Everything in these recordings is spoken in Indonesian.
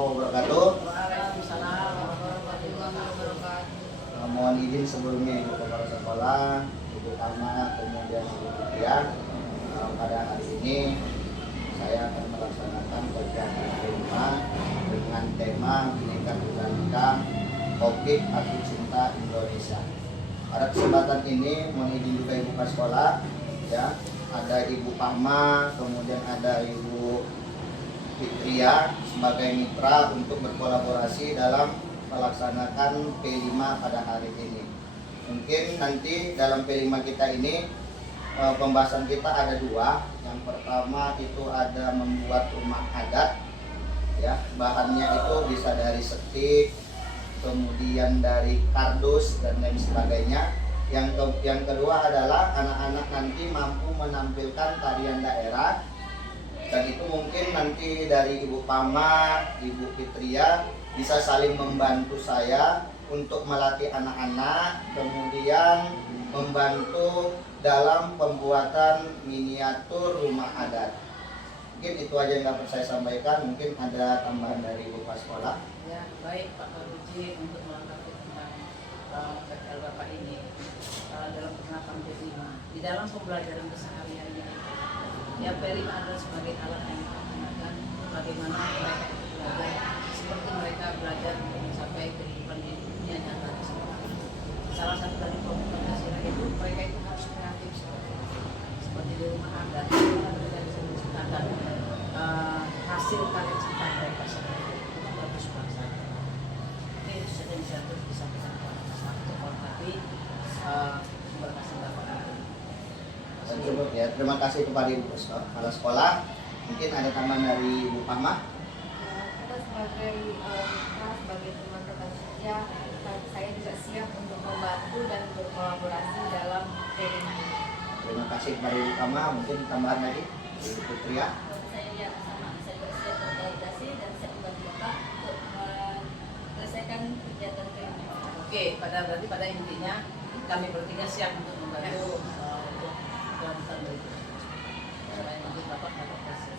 warahmatullahi wabarakatuh. Waalaikumsalam warahmatullahi wabarakatuh. Mohon izin sebelumnya Ibu Kepala Sekolah, Ibu Tama, kemudian Ibu Fitriah. Pada hari ini saya akan melaksanakan kegiatan kelima dengan tema Bhinneka Tunggal Ika, Topik Aku Cinta Indonesia. Pada kesempatan ini mohon izin juga Ibu Kepala Sekolah, ya, ada Ibu Tama, kemudian ada Ibu Fitriah sebagai mitra untuk berkolaborasi dalam melaksanakan P5 pada hari ini. Mungkin nanti dalam P5 kita ini pembahasan kita ada dua. Yang pertama itu ada membuat rumah adat, ya, bahannya itu bisa dari setik, kemudian dari kardus dan lain sebagainya. Yang kedua adalah anak-anak nanti mampu menampilkan tarian daerah, dan itu mungkin nanti dari Ibu Pama, Ibu Fitriah bisa saling membantu saya untuk melatih anak-anak, kemudian membantu dalam pembuatan miniatur rumah adat. Mungkin itu aja yang dapat saya sampaikan. Mungkin ada tambahan dari Ibu Kepala Sekolah. Ya, baik Pak Karuji, untuk melengkapi tentang PKL Bapak ini dalam penerapan P5 di dalam pembelajaran kesehariannya. Ya, P5 adalah sebagai alat yang digunakan bagaimana mereka belajar seperti mereka belajar sampai kehidupan di dunia nyata. Salah satu dari program Pancasila itu mereka itu harus kreatif seperti di rumah adat, mereka bisa menciptakan hasil karya cipta mereka sendiri. Itu bagus bangsa. Ini sudah inisiatif disampaikan kepada masyarakat, tapi terima kasih Bapak. Cukup ya. Terima kasih kepada Ibu Kepala Sekolah. Mungkin ada tambahan dari Ibu Pama. Kita sebagai teman-teman kerja, saya juga siap untuk membantu dan berkolaborasi dalam P5. Terima kasih kepada Ibu Pama. Mungkin tambahan lagi Ibu Fitriah. Saya ya sama, saya juga siap berkolaborasi dan siap membantu Bapak untuk menyelesaikan kegiatan P5. Oke, berarti pada intinya kami bertiga siap untuk membantu untuk kelanjutan berikutnya. Saya nanti Bapak kasih.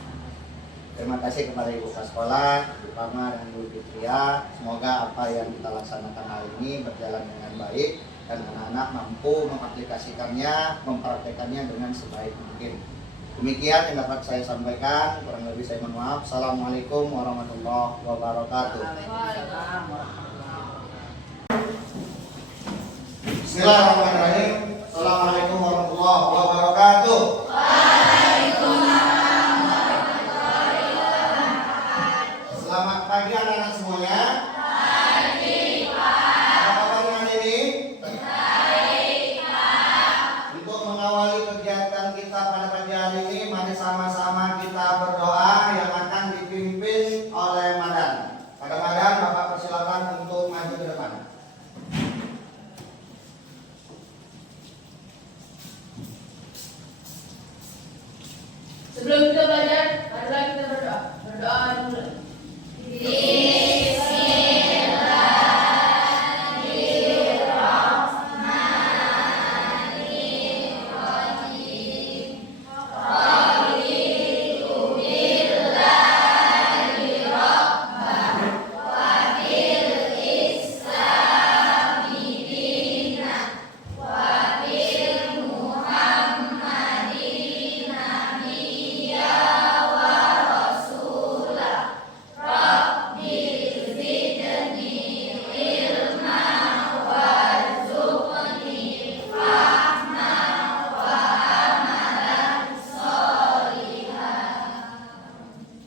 Terima kasih kepada Ibu Kepala Sekolah, Ibu Pama dan Ibu Fitriah. Semoga apa yang kita laksanakan hari ini berjalan dengan baik dan anak-anak mampu mengaplikasikannya, mempraktekannya dengan sebaik mungkin. Demikian yang dapat saya sampaikan. Kurang lebih saya mohon maaf. Assalamualaikum warahmatullahi wabarakatuh. Waalaikumsalam warahmatullahi wabarakatuh. Bismillahirrahmanirrahim. Assalamualaikum warahmatullahi wabarakatuh. Selamat pagi anak-anak semuanya. Pagi, Pak. Apa kabar hari ini? Baik, Pak. Untuk mengawali kegiatan kita pada pagi hari ini, mari sama-sama kita berdoa yang akan dipimpin oleh Madan. Pada Madan, Bapak persilakan untuk maju ke depan. Sebelum kita belajar, marilah kita berdoa. Berdoa dulu.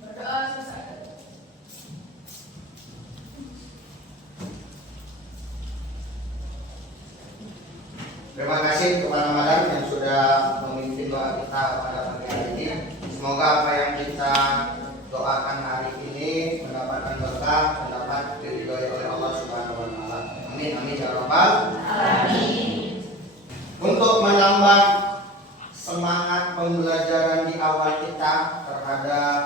Berdoa selesai. Terima kasih kepada Madan yang sudah memimpin doa kita pada pagi hari ini. Semoga apa yang kita doakan hari ini mendapatkan berkah, mendapat diridhoi oleh Allah Subhanahu wa taala. Amin amin ya rabbal alamin. Untuk menambah semangat pembelajaran di awal kita terhadap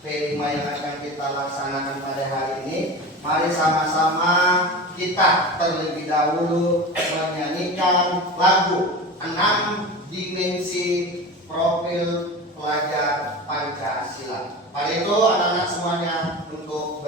P5 yang akan kita laksanakan pada hari ini, mari sama-sama kita terlebih dahulu menyanyikan lagu 6 dimensi profil pelajar Pancasila. Pada itu anak-anak semuanya untuk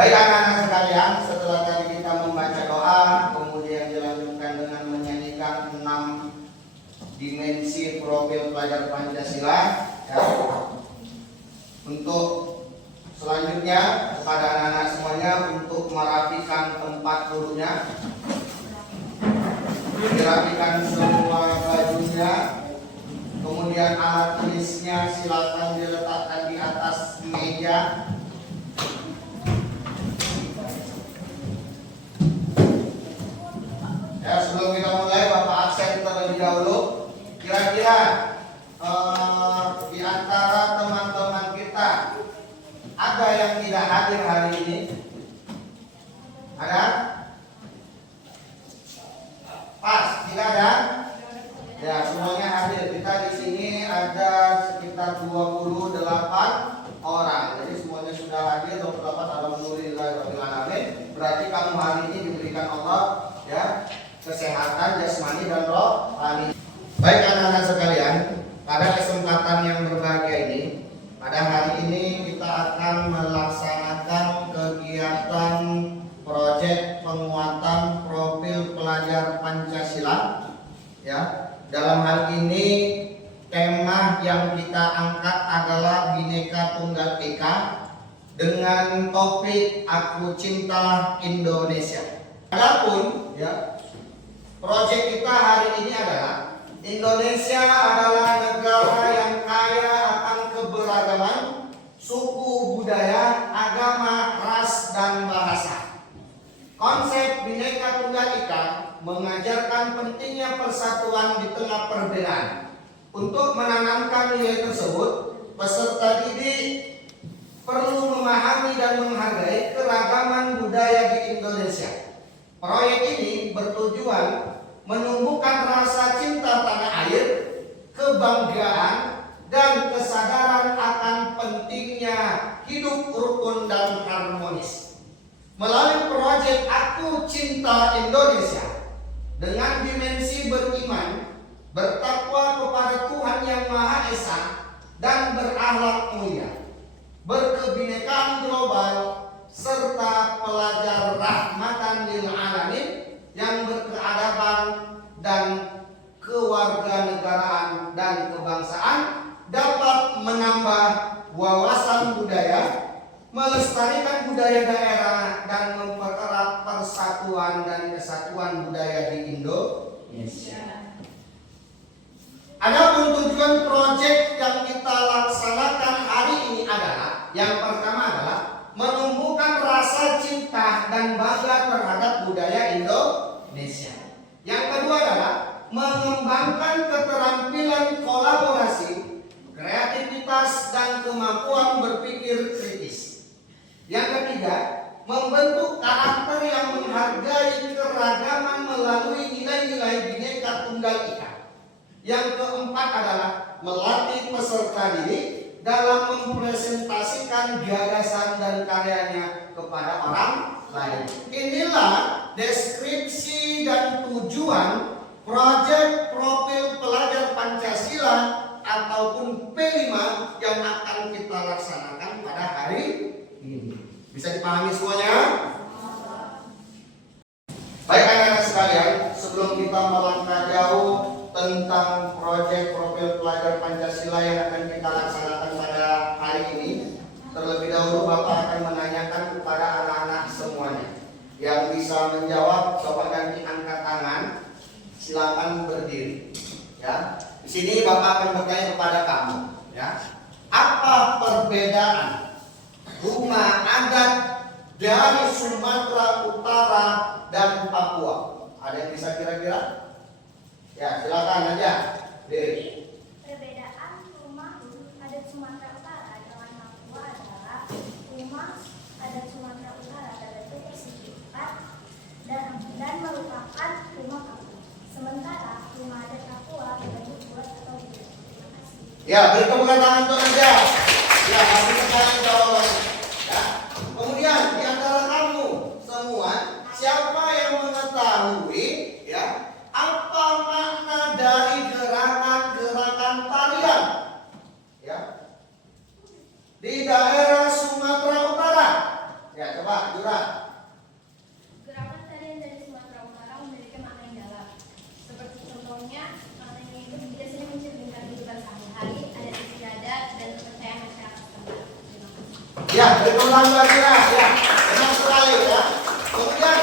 Baik anak-anak sekalian, setelah tadi kita membaca doa, kemudian dilanjutkan dengan menyanyikan 6 dimensi profil pelajar Pancasila. Ya. Untuk selanjutnya kepada anak-anak semuanya untuk merapikan tempat duduknya, dirapikan semua bajunya, kemudian alat tulisnya silakan diletakkan di atas meja. Ya, sebelum kita mulai, Bapak absen terlebih dahulu. Kira-kira di antara teman-teman kita ada yang tidak hadir hari ini? Ada? Pas, tidak ada? Ya, semuanya hadir. Kita di sini ada sekitar 28 orang. Jadi semuanya sudah hadir. 28. Alhamdulillah. Berarti kamu hari ini diberikan Allah ya kesehatan jasmani dan rohani. Baik anak-anak sekalian, pada kesempatan yang berbahagia ini, pada hari ini kita akan melaksanakan kegiatan proyek penguatan profil pelajar Pancasila. Ya, dalam hal ini tema yang kita angkat adalah Bhinneka Tunggal Ika dengan topik Aku Cinta Indonesia. Adapun ya, proyek kita hari ini adalah Indonesia adalah negara yang kaya akan keberagaman suku, budaya, agama, ras, dan bahasa. Konsep Bhinneka Tunggal Ika mengajarkan pentingnya persatuan di tengah perbedaan. Untuk menanamkan nilai tersebut, peserta didik perlu memahami dan menghargai keragaman budaya di Indonesia. Proyek ini bertujuan menumbuhkan rasa cinta tanah air, kebanggaan, dan kesadaran akan pentingnya hidup rukun dan harmonis. Melalui proyek Aku Cinta Indonesia, dengan dimensi beriman, bertakwa kepada Tuhan Yang Maha Esa, dan berakhlak mulia, berkebinekaan global, serta pelajar rahmatan lil alamin yang berkeadaban dan kewarganegaraan dan kebangsaan, dapat menambah wawasan budaya, melestarikan budaya daerah, dan mempererat persatuan dan kesatuan budaya di Indonesia. Adapun tujuan proyek yang kita laksanakan hari ini adalah, yang pertama adalah menumbuhkan rasa cinta dan bangga terhadap budaya Indonesia. Yang kedua adalah mengembangkan keterampilan kolaborasi, kreativitas, dan kemampuan berpikir kritis. Yang ketiga, membentuk karakter yang menghargai keragaman melalui nilai-nilai Bhinneka Tunggal Ika. Yang keempat adalah melatih peserta didik dalam mempresentasikan gagasan dan karyanya kepada orang lain. Inilah deskripsi dan tujuan proyek profil pelajar Pancasila ataupun P5 yang akan kita laksanakan pada hari ini. Bisa dipahami semuanya? Baik anak-anak sekalian, sebelum kita melangkah jauh tentang proyek profil pelajar Pancasila yang akan kita laksanakan pada hari ini, terlebih dahulu Bapak akan menanyakan kepada anak-anak semuanya. Yang bisa menjawab, Bapak ganti angkat tangan, silakan berdiri. Ya, di sini Bapak akan bertanya kepada kamu. Ya, apa perbedaan rumah adat dari Sumatera Utara dan Papua? Ada yang bisa kira-kira? Ya, silakan aja. Diri. Perbedaan rumah adat Sumatera Utara dengan Papua adalah rumah adat Sumatera Utara terbentuk persegi 4 dan merupakan rumah kampung. Sementara rumah adat Papua terbentuk bulat atau bulat. Terima kasih. Ya, beri tepuk tangan untuk aja. Ya, kasih sekali jawabannya. Ya. Kemudian di antara kamu semua, siapa yang mengetahui ya apa makna dari gerakan-gerakan tarian ya di daerah Sumatera Utara? Ya, coba Ya, berulang lagi ya. Benar sekali ya. Kemudian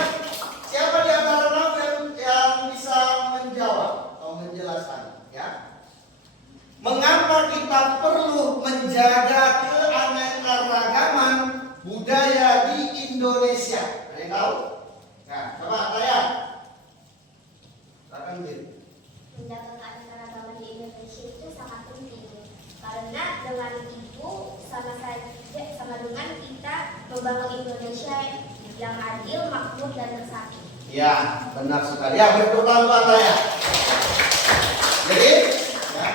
siapa di antara kamu yang bisa menjawab atau menjelaskan ya? Mengapa kita perlu menjaga keanekaragaman budaya di Indonesia? Ada yang tahu? Nah, coba tanya. Silakan Bin. Menjaga keanekaragaman di Indonesia itu sangat penting karena dengan itu sama dengan kita membangun Indonesia yang adil, makmur dan bersatu. Ya, benar sekali. Ya, betul Pak ya. Jadi, ya,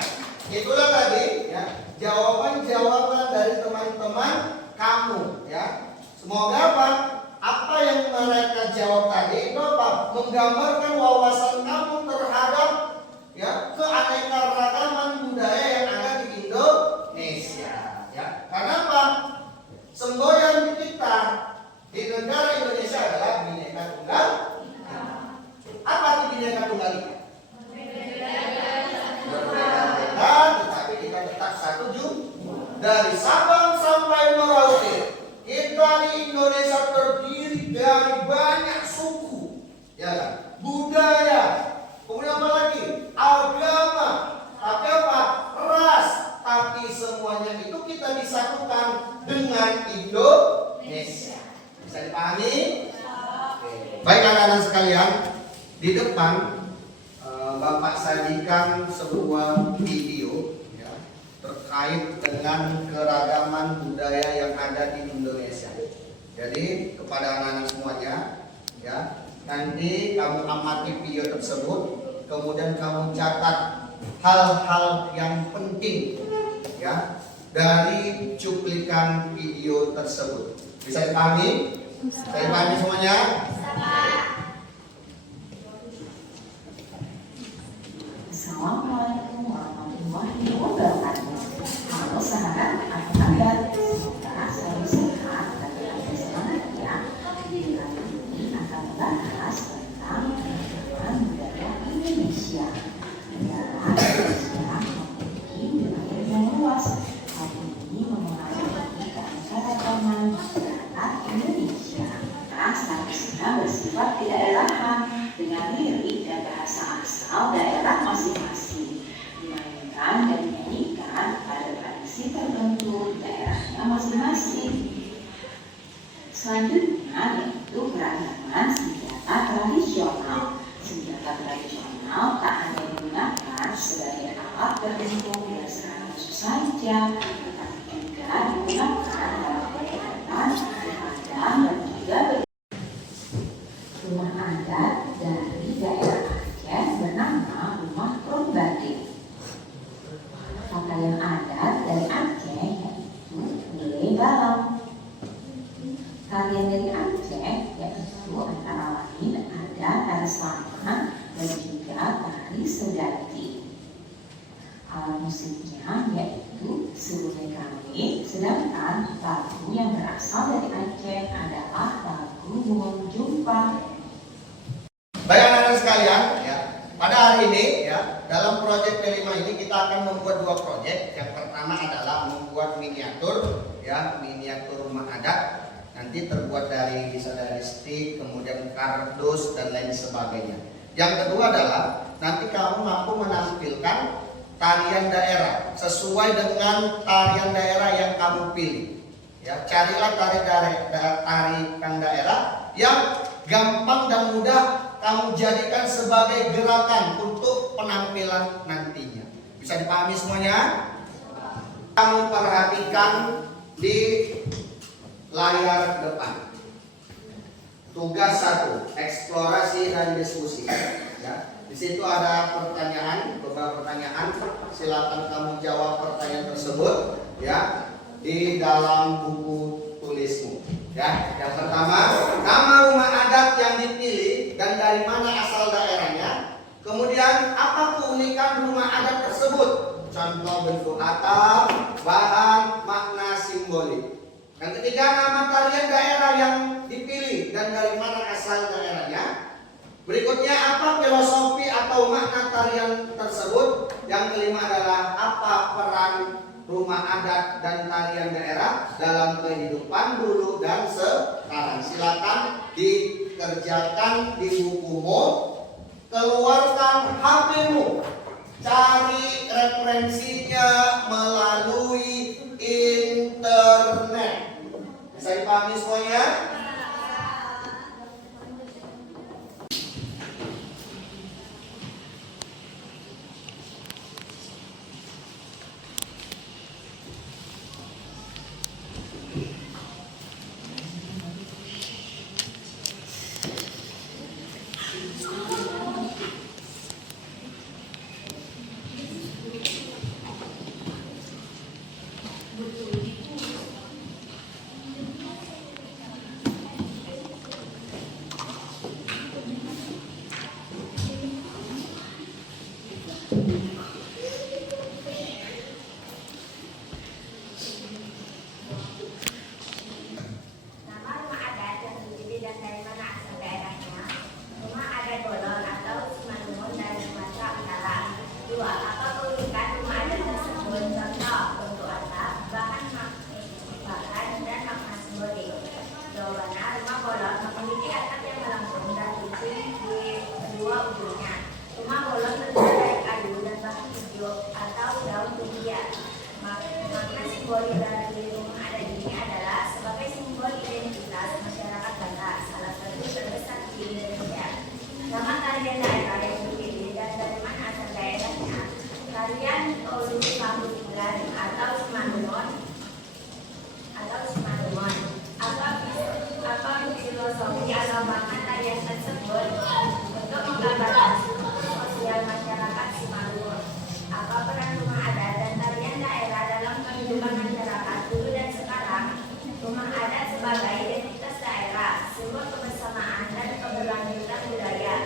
itulah tadi ya jawaban-jawaban dari teman-teman kamu ya. Semoga apa yang mereka jawab tadi itu apa? Menggambarkan wawasan kamu terhadap ya keanekaragaman budaya yang ada di Indonesia ya. Karena apa? Semboyan kita di negara Indonesia adalah Bhinneka Tunggal Ika. Apa itu Bhinneka Tunggal Ika? Berbeda-beda, tetapi kita tetap satu dari Sabang sampai Merauke. Kita di Indonesia terdiri dari banyak suku, ya kan? Budaya, kemudian apa lagi? Agama, tapi apa? Ras, tapi semuanya itu kita disatukan dengan Indonesia. Bisa dipahami? Oke. Baik anak-anak sekalian, di depan Bapak sajikan sebuah video ya, terkait dengan keragaman budaya yang ada di Indonesia. Jadi kepada anak-anak semuanya, ya nanti kamu amati video tersebut, kemudian kamu catat hal-hal yang penting ya dari cuplikan video tersebut. Bisa dipahami? Bisa dipahami semuanya? Assalamualaikum warahmatullahi wabarakatuh. Halo sahabat, apa kabar? Semoga selalu sehat dan tetap semangat ya. Video kali ini akan membahas tentang keragaman budaya Indonesia. Negara Indonesia memiliki wilayah yang luas. Hal ini memengaruhi keanekaragaman masyarakat Indonesia. Statusnya bersifat kedaerahan dengan lirik dan bahasa asal daerah masing-masing, dimainkan dan dinyanyikan pada tradisi tertentu di daerahnya masing-masing. Selanjutnya yaitu keragaman senjata tradisional. Senjata tradisional tak hanya digunakan sebagai alat berbentuk dan serangga saja, tetapi juga digunakan dalam kegiatan bermadam dan juga rumah adat dari daerah Aceh bernama Rumah Prombade. Pakaian adat dari Aceh yaitu Gulai Balang. Tarian dari Aceh yaitu antara lain ada tari Selama dan juga tari Sedati. Alat musiknya yaitu Sebulai Kami, sedangkan lagu yang berasal dari Aceh adalah lagu Bumbung Jumpa. Baik anak-anak sekalian, ya, pada hari ini ya dalam proyek P5 ini kita akan membuat dua proyek. Yang pertama adalah membuat miniatur, ya miniatur rumah adat. Nanti terbuat dari stick, kemudian kardus dan lain sebagainya. Yang kedua adalah nanti kamu mampu menampilkan tarian daerah sesuai dengan tarian daerah yang kamu pilih. Ya, carilah tarian daerah yang gampang dan mudah kamu jadikan sebagai gerakan untuk penampilan nantinya. Bisa dipahami semuanya? Kamu perhatikan di layar depan. Tugas 1, eksplorasi dan diskusi. Ya, di situ ada pertanyaan, beberapa pertanyaan. Silakan kamu jawab pertanyaan tersebut ya di dalam buku tulismu. Ya, yang pertama, nama rumah adat yang dipilih dan dari mana asal daerahnya. Kemudian, apa keunikan rumah adat tersebut? Contoh bentuk atap, bahan, makna, simbolik. Yang ketiga, nama tarian daerah yang dipilih dan dari mana asal daerahnya. Berikutnya, apa filosofi atau makna tarian tersebut? Yang kelima adalah apa peran rumah adat dan tarian daerah dalam kehidupan dulu dan sekarang. Silakan dikerjakan di bukumu, keluarkan HP-mu, cari referensinya melalui internet. Bisa dipahami semuanya? Nama rumah adat yang terdiri dan dari mana asal daerahnya. Rumah adat Bolon atau Simalungun dari Sumatera Utara. 2. Apa keunikan rumah adat tersebut? Contoh, bentuk atap, bahan dan makna simbolik. Jawabannya, rumah Bolon memiliki atap yang melengkung dan licin di kedua ujungnya. Rumah Bolon terbuat dari kayu dan bahan hijau atau daun tumbia. Makna simbolik dari rumah adat ini adalah sebagai simbol identitas masyarakat Batak, salah satu terbesar di Indonesia. Nama tarian daerah yang dipilih dan dari mana asal daerahnya. Tarian Ulu Pambulan atau Simalungun apa filosofi atau makna tarian tersebut untuk menggambarkan sosial masyarakat Simalungun. Apa peran rumah adat dan tarian daerah dalam kehidupan masyarakat dulu dan sekarang? Rumah adat sebagai identitas daerah, simbol kebersamaan dan keberlanjutan budaya.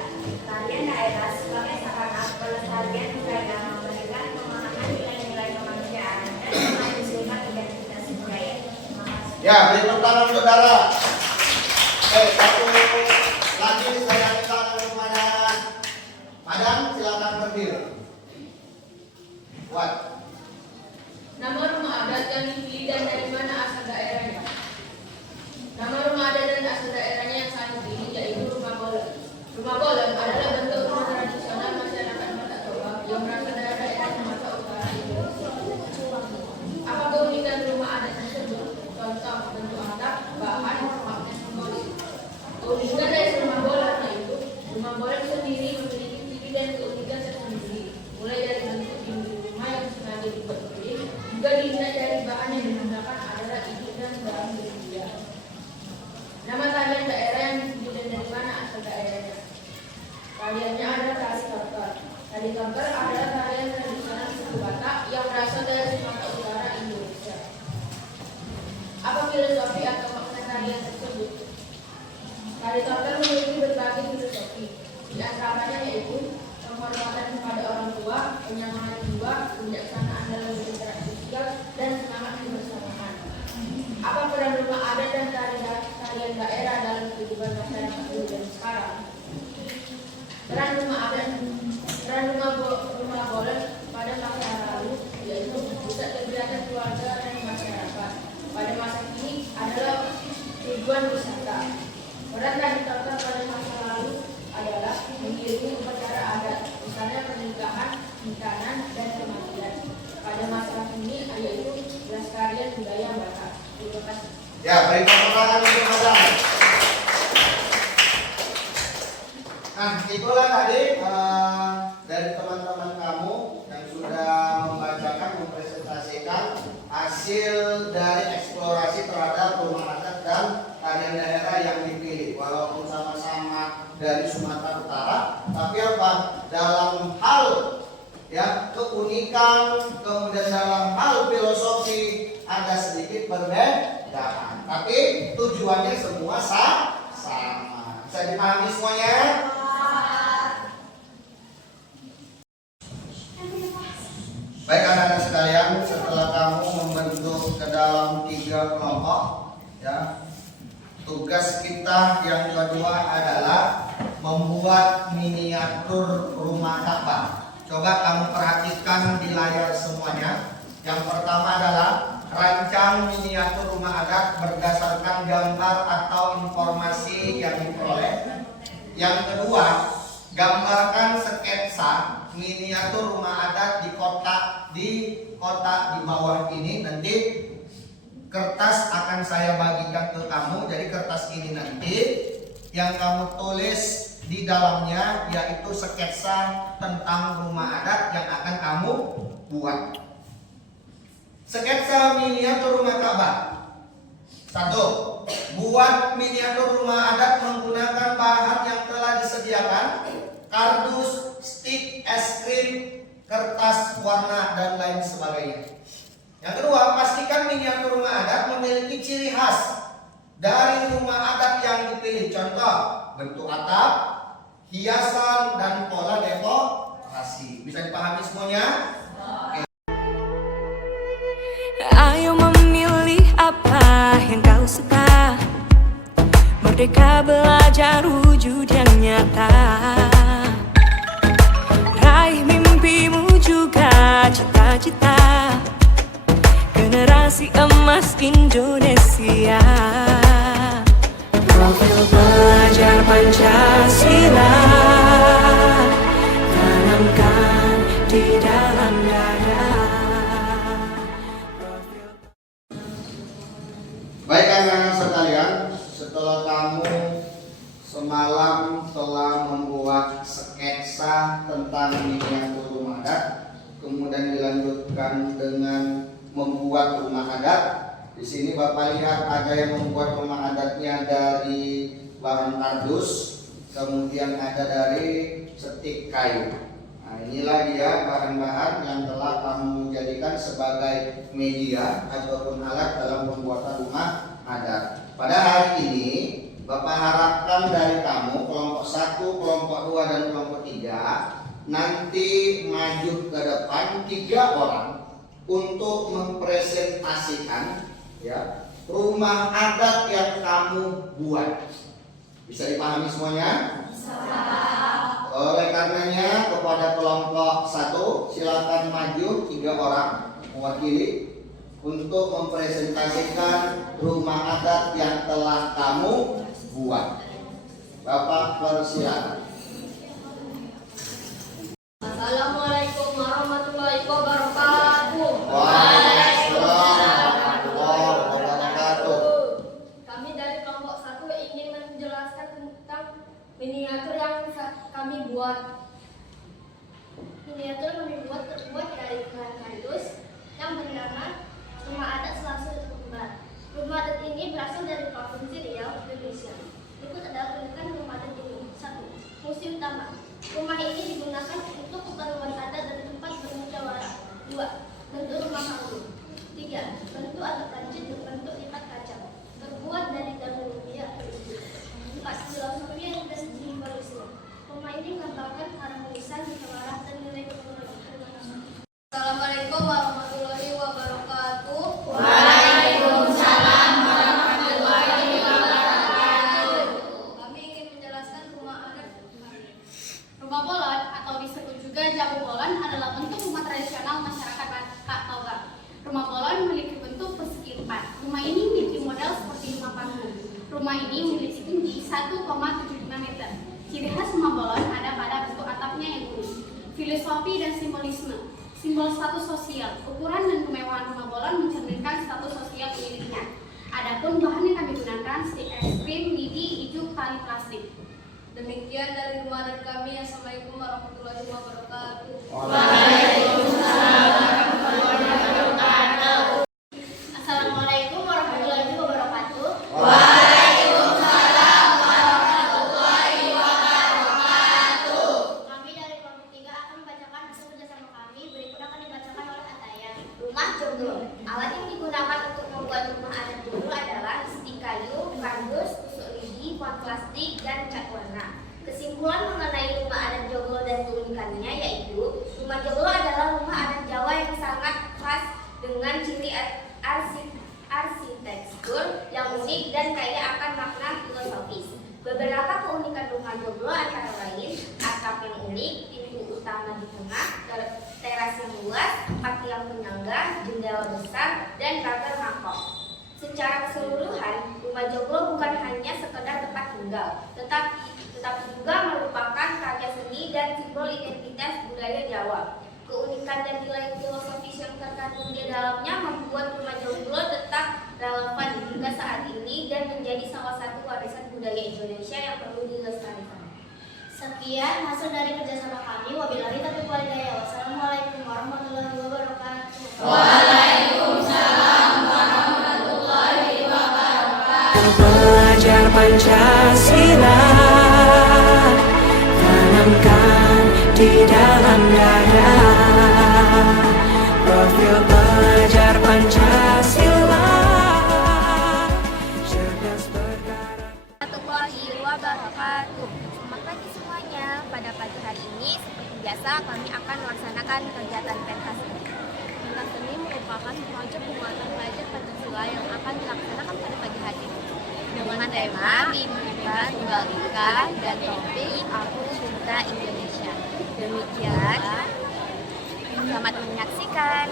Tarian daerah sebagai sarana pelestarian budaya memberikan pemahaman nilai-nilai kemanusiaan dan memajukan identitas budaya. Terima kasih. Ya, beri tepuk tangan saudara. Satu lagi saya minta kepada Madam, silakan berdiri. Buat. Nama rumah adat yang dipilih dan dari mana asal daerahnya. Nama rumah adat dan asal daerahnya yang saya pilih yaitu Rumah Bolon. Rumah Bolon adalah bentuk rumah tradisional masyarakat Batak Toba yang berasal dari daerah Sumatera Utara Indonesia. Apa keunikan rumah adat tersebut? Contoh, bentuk atap, bahan, makna simbolik. Keunikan dari Rumah Bolon yaitu Rumah Bolon sendiri memiliki ciri dan keunikan tersendiri, mulai dari bentuk dinding rumah yang sengaja dibuat berbeda. Juga dilihat dari bahan yang digunakan adalah ijuk dan bahan berbeda. Nama tarian daerah yang disebut dan dari mana asal daerahnya. Tariannya adalah tari tortor. Tari tortor adalah tarian tradisional suku Batak yang berasal dari Sumatera Utara Indonesia. Apa filosofi atau makna tarian tersebut? Tari tortor memiliki berbagai filosofi. Di antaranya yaitu penghormatan kepada orang tua, kenyamanan jiwa, kebijaksanaan dalam berinteraksi sosial, dan semangat kebersamaan. Apa peran rumah adat dan tarian daerah dalam kehidupan masyarakat dulu dan sekarang? Peran rumah Bolon pada masa lalu yaitu pusat kegiatan keluarga dan masyarakat. Pada masa kini adalah tujuan wisata. Peran tari tortor pada masa lalu adalah mengiringi upacara adat, misalnya pernikahan, hitanan, dan kematian. Pada masa kini yaitu pelestarian budaya Batak. Terima kasih. Ya, beri tepuk tangan untuk Madam. Nah, itulah tadi dari teman-teman kamu yang sudah membacakan, mempresentasikan hasil dari eksplorasi terhadap rumah adat dan tarian daerah yang dipilih. Walaupun sama-sama dari Sumatera Utara, tapi apa? Dalam hal ya keunikan, kemudian dalam hal filosofi ada sedikit perbedaan. Tapi tujuannya semua sama. Bisa dipahami semuanya? Baik anak-anak sekalian, setelah kamu membentuk ke dalam 3 kelompok, ya, tugas kita yang kedua adalah membuat miniatur rumah Ka'bah. Coba kamu perhatikan di layar semuanya, Yang pertama adalah rancang miniatur rumah adat berdasarkan gambar atau informasi yang diperoleh. Yang kedua, gambarkan sketsa miniatur rumah adat di kotak di bawah ini. Nanti kertas akan saya bagikan ke kamu. Jadi kertas ini nanti yang kamu tulis di dalamnya yaitu sketsa tentang rumah adat yang akan kamu buat. Sketsa miniatur rumah Ka'bah. 1. Buat miniatur rumah adat menggunakan bahan yang telah disediakan: kardus, stik, es krim, kertas warna, dan lain sebagainya. Yang kedua, pastikan miniatur rumah adat memiliki ciri khas dari rumah adat yang dipilih. Contoh, bentuk atap, hiasan, dan pola dekorasi. Bisa dipahami semuanya? Ayo memilih apa yang kau suka. Merdeka belajar wujud yang nyata. Raih mimpimu juga cita-cita. Generasi emas Indonesia. Profil belajar Pancasila tanamkan di dalam dada. Baik anak-anak sekalian, setelah kamu semalam telah membuat sketsa tentang miniatur rumah adat, kemudian dilanjutkan dengan membuat rumah adat. Di sini Bapak lihat ada yang membuat rumah adatnya dari bahan kardus, kemudian ada dari stik kayu. Nah, inilah dia bahan-bahan yang telah kamu jadikan sebagai media ataupun alat dalam pembuatan rumah adat. Pada hari ini Bapak harapkan dari kamu kelompok 1, kelompok 2, dan kelompok 3 nanti maju ke depan 3 orang untuk mempresentasikan ya rumah adat yang kamu buat. Bisa dipahami semuanya? Oleh karenanya kepada kelompok 1 silakan maju 3 orang mewakili untuk mempresentasikan rumah adat yang telah kamu buat. Bapak persilakan. Assalamualaikum warahmatullahi wabarakatuh. Waalaikumsalam warahmatullahi wabarakatuh. Kami dari kelompok 1 ingin menjelaskan tentang miniatur yang kami buat. Miniatur kami buat terbuat dari bahan kardus yang bernama Rumah Adat Selasuh Kembar. Rumah adat ini berasal dari Provinsi Riau, Indonesia. Berikut adalah tulisan rumah adat ini. 1. Fungsi utama. Rumah ini digunakan untuk keperluan adat dan tempat bermusyawarah. 2. Bentuk rumah panggung. 3. Bentuk atap lancip berbentuk lipat kaca, terbuat dari daun lumpia. 4. Filosofi dan simbolisme. Rumah ini menggambarkan harmonisan, musyawarah, dan nilai keperluan. Assalamualaikum warahmatullahi wabarakatuh. Waalaikumsalam warahmatullahi wabarakatuh. Kami ingin menjelaskan rumah adat. Rumah bolon atau disebut juga jamu bolon adalah bentuk rumah tradisional masyarakat Pak Taugar. Rumah bolon memiliki bentuk persegi 4. Rumah ini memiliki model seperti rumah panggung. Rumah ini memiliki tinggi 1,75 meter. Ciri khas rumah bolon ada pada bentuk atapnya yang unik. Filosofi dan simbolisme. Simbol status sosial. Ukuran dan kemewahan rumah bolon mencerminkan status sosial pemiliknya. Adapun bahan yang kami gunakan stik es krim, lidi, ijuk, tali plastik. Demikian dari rumah adat kami. Assalamualaikum warahmatullahi wabarakatuh. Waalaikumsalam warahmatullahi wabarakatuh. Assalamualaikum warahmatullahi wabarakatuh. Waalaikumsalam warahmatullahi wabarakatuh. Kami dari kelompok 3 akan membacakan hasil kerjasama kami. Berikut akan dibacakan oleh Ataya. Rumah joglo. Alat yang digunakan untuk membuat rumah adat joglo adalah stik kayu, kardus, tusuk lidi, pot plastik, dan cat warna. Kesimpulan mengenai rumah adat joglo dan keunikannya yaitu rumah joglo adalah rumah adat Jawa yang sangat khas dengan ciri arsitektur yang unik dan kaya akan makna filosofis. Beberapa keunikan rumah joglo antara lain atap yang unik, pintu utama di tengah, teras yang luas, 4 tiang penyangga, jendela besar, dan pagar mangkok. Secara keseluruhan, rumah joglo bukan hanya sekedar tempat tinggal, tetapi juga merupakan karya seni dan simbol identitas budaya Jawa. Keunikan dan nilai filosofis yang terkandung di dalamnya membuat rumah joglo tetap relevan hingga saat ini dan menjadi salah satu warisan budaya Indonesia yang perlu dilestarikan. Sekian hasil dari kerjasama kami. Wabillahi taufiq wal hidayah. Wassalamualaikum warahmatullahi wabarakatuh. Waalaikumsalam warahmatullahi wabarakatuh. Belajar Pancasila, tanamkan di dalam dada. Profil pelajar Pancasila, cerdas berkarakter. Warahmatullahi wabarakatuh. Selamat pagi semuanya. Pada pagi hari ini, seperti biasa, kami akan melaksanakan kegiatan pentas seni. Pentas seni merupakan proyek penguatan pelajar Pancasila yang akan dilaksanakan pada pagi hari ini dengan tema Bhinneka Tunggal Ika dan topik Aku Cinta Indonesia. Demikian, selamat menyaksikan.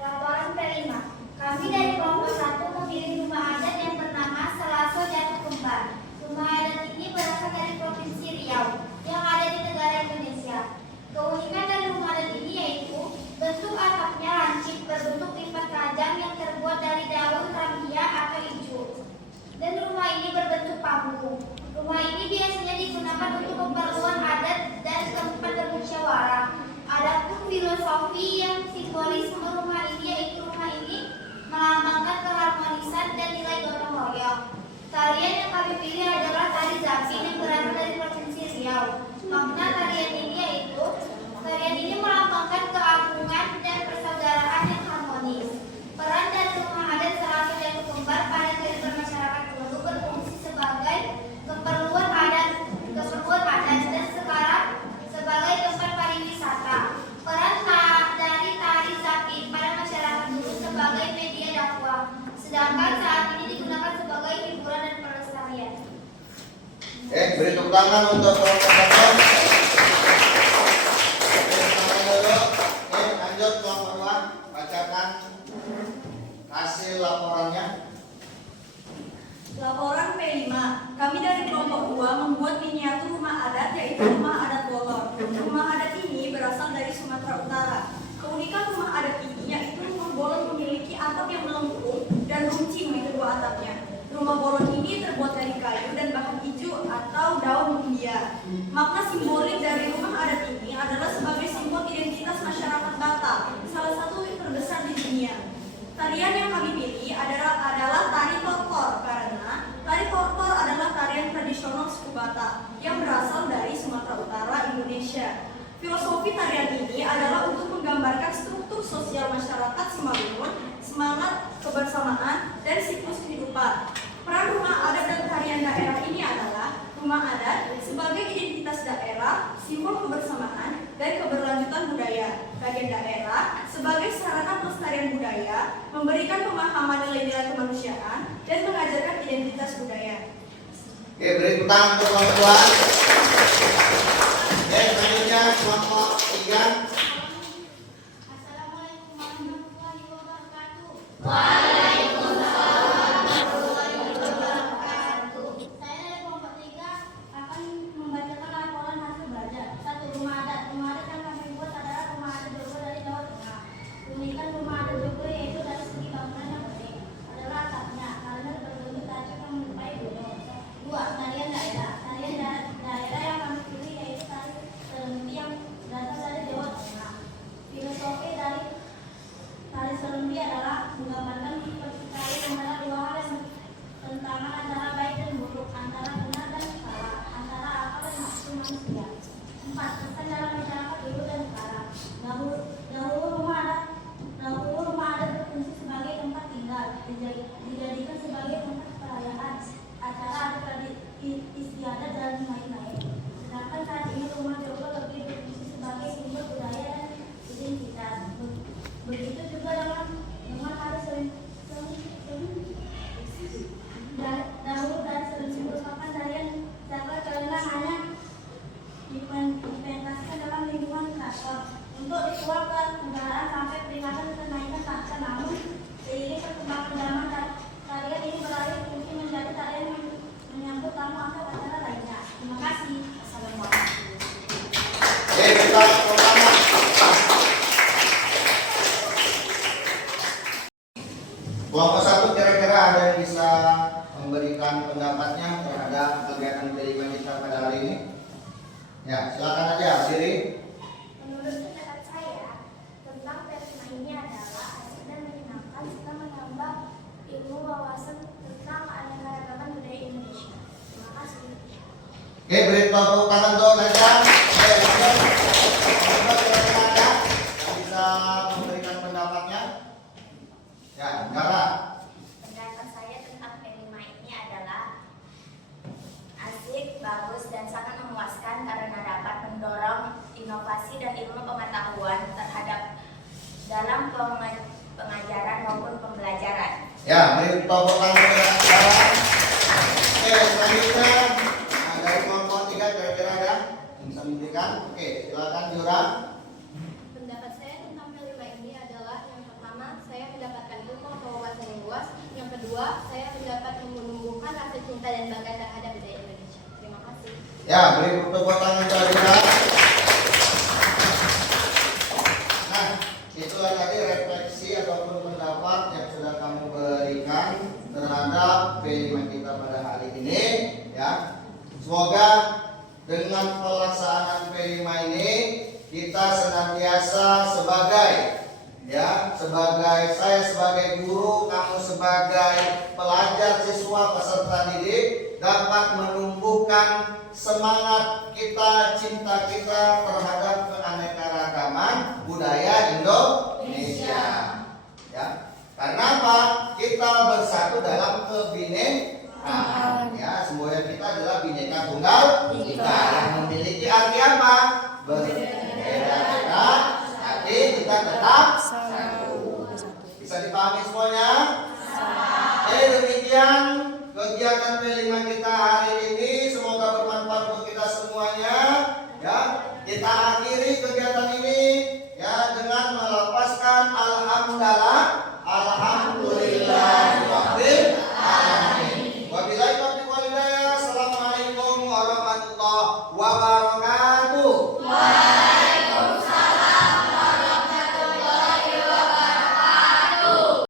Laporan P5. Kami dari kelompok 1 memilih rumah adat yang bernama Selaso Jatuh Kembar. Rumah adat ini berasal dari Provinsi Riau yang ada di negara Indonesia. Keunikan dari rumah adat ini yaitu bentuk atapnya lancip berbentuk lipat ranjang yang terbuat dari daun rambia atau ijo. Dan rumah ini berbentuk panggung. Rumah ini biasanya digunakan untuk keperluan adat dan tempat bermusyawarah. Adapun filosofi yang simbolisme rumah ini yaitu rumah ini melambangkan keharmonisan dan nilai gotong royong. Tarian yang kami pilih adalah tari zapin yang berasal dari Provinsi Riau. Makna tarian ini yaitu tarian ini melambangkan keagungan dan persaudaraan yang harmonis. Peran dari rumah adat Selaso Jatuh Kembar pada kehidupan masyarakat dulu berfungsi sebagai keperluan adat dan sekarang sebagai tempat pariwisata. Peran dari tari zapin pada masyarakat dulu sebagai media dakwah, sedangkan saat ini digunakan sebagai hiburan dan pelestarian. Beri tepuk tangan untuk kelompok 1. Lanjut kelompok 2, bacakan hasil laporannya. Laporan P5. Kami dari kelompok 2 membuat miniatur rumah adat yaitu rumah adat Bolor. Rumah adat ini berasal dari Sumatera Utara. Keunikan rumah adat ini yaitu rumah Bolor memiliki atap yang melengkung dan runcing di kedua atapnya. Rumah Bolor ini terbuat dari kayu dan bahan hijau atau daun mumbia. Makna simbolik dari rumah adat ini adalah sebagai simbol identitas masyarakat Batak, salah satu yang terbesar di dunia. Tarian yang kami pilih adalah tari tortor karena tari tortor adalah tarian tradisional suku Batak yang berasal dari Sumatera Utara, Indonesia. Filosofi tarian ini adalah untuk menggambarkan struktur sosial masyarakat Simalungun, semangat kebersamaan, dan siklus kehidupan. Peran rumah adat dan tarian daerah ini adalah rumah adat sebagai identitas daerah, simbol kebersamaan, dan keberlanjutan budaya. Bagian daerah sebagai sarana pelestarian budaya, memberikan pemahaman nilai-nilai kemanusiaan, dan mengajarkan identitas budaya. Oke, beri tepuk tangan untuk kawan-kawan. Oke, selanjutnya kelompok 3. Assalamualaikum warahmatullahi wabarakatuh. Saya dari kelompok 3 akan membacakan laporan hasil belajar. 1. Rumah adat. Rumah adat yang kami buat adalah rumah adat Joglo dari Jawa Tengah. Keunikan rumah adat Joglo yaitu dari segi bangunan yang unik adalah atapnya karena berbentuk tacuk yang menyerupai gunung. 2. Tarian daerah. Tarian daerah yang kami pilih yaitu tari selembi yang berasal dari Jawa Tengah. Filosofi dari tari selembi adalah menggambarkan pertikaian antara dua hal yang bertentangan antara baik dan buruk, antara benar dan salah, antara akal dan nafsu manusia. 4. Pesan dalam masyarakat dulu dan sekarang. Dahulu rumah adat berfungsi sebagai tempat tinggal, dijadikan sebagai tempat perayaan, acara adat istiadat dan lain-lain. Sedangkan saat ini rumah Joglo lebih berfungsi sebagai simbol budaya dan identitas. Begitu juga dengan tari selembi. Dahulu tari selembi merupakan tarian zakat karena hanya dipentaskan dalam lingkungan keraton untuk dijual ke negaraan sampai peringatan kenaikan takhta. Namun seiring perkembangan zaman tarian ini beralih fungsi menjadi tarian yang menyambut tamu atau acara lainnya. Terima kasih. Assalamualaikum. Oke, kita pertama. Kelompok 1 kira-kira ada yang bisa memberikan pendapatnya terhadap kegiatan pendidikan kita pada hari ini? Ya, silakan aja, Siri. Menurut pendapat saya, tentang tema ini adalah asik dan menyenangkan serta menambah ilmu wawasan tentang keanekaragaman budaya Indonesia. Terima kasih. Oke, beri tepuk tangan untuk Naja. Oke, lanjut. Kira-kira ada yang bisa memberikan pendapatnya? Ya, Nara. Pendapat saya tentang tema ini adalah asik, bagus, dan sangat memuaskan karena dapat mendorong inovasi dan ilmu pengetahuan terhadap dalam pengajaran maupun pembelajaran. Ya, beri tepuk tangan untuk Nara. Oke, selanjutnya dari kelompok 3 kira-kira ada yang bisa memberikan? Oke, silakan Yura. Pendapat saya tentang tema ini adalah yang pertama, saya mendapatkan ilmu atau wawasan yang luas. Yang kedua, saya mendapat menumbuhkan rasa cinta dan bangga terhadap budaya Indonesia. Terima kasih. Ya, beri tepuk tangan untuk Yura. Nah, itulah tadi refleksi ataupun pendapat yang sudah kamu berikan terhadap P5 kita pada hari ini. Ya, semoga dengan pelaksanaan P5 ini kita senantiasa saya sebagai guru, kamu sebagai pelajar, siswa, peserta didik dapat menumbuhkan semangat kita, cinta kita terhadap keanekaragaman budaya Indonesia. Ya, karena apa? Kita bersatu dalam kebinekaan. Ya, semboyan kita adalah Bhinneka Tunggal Ika.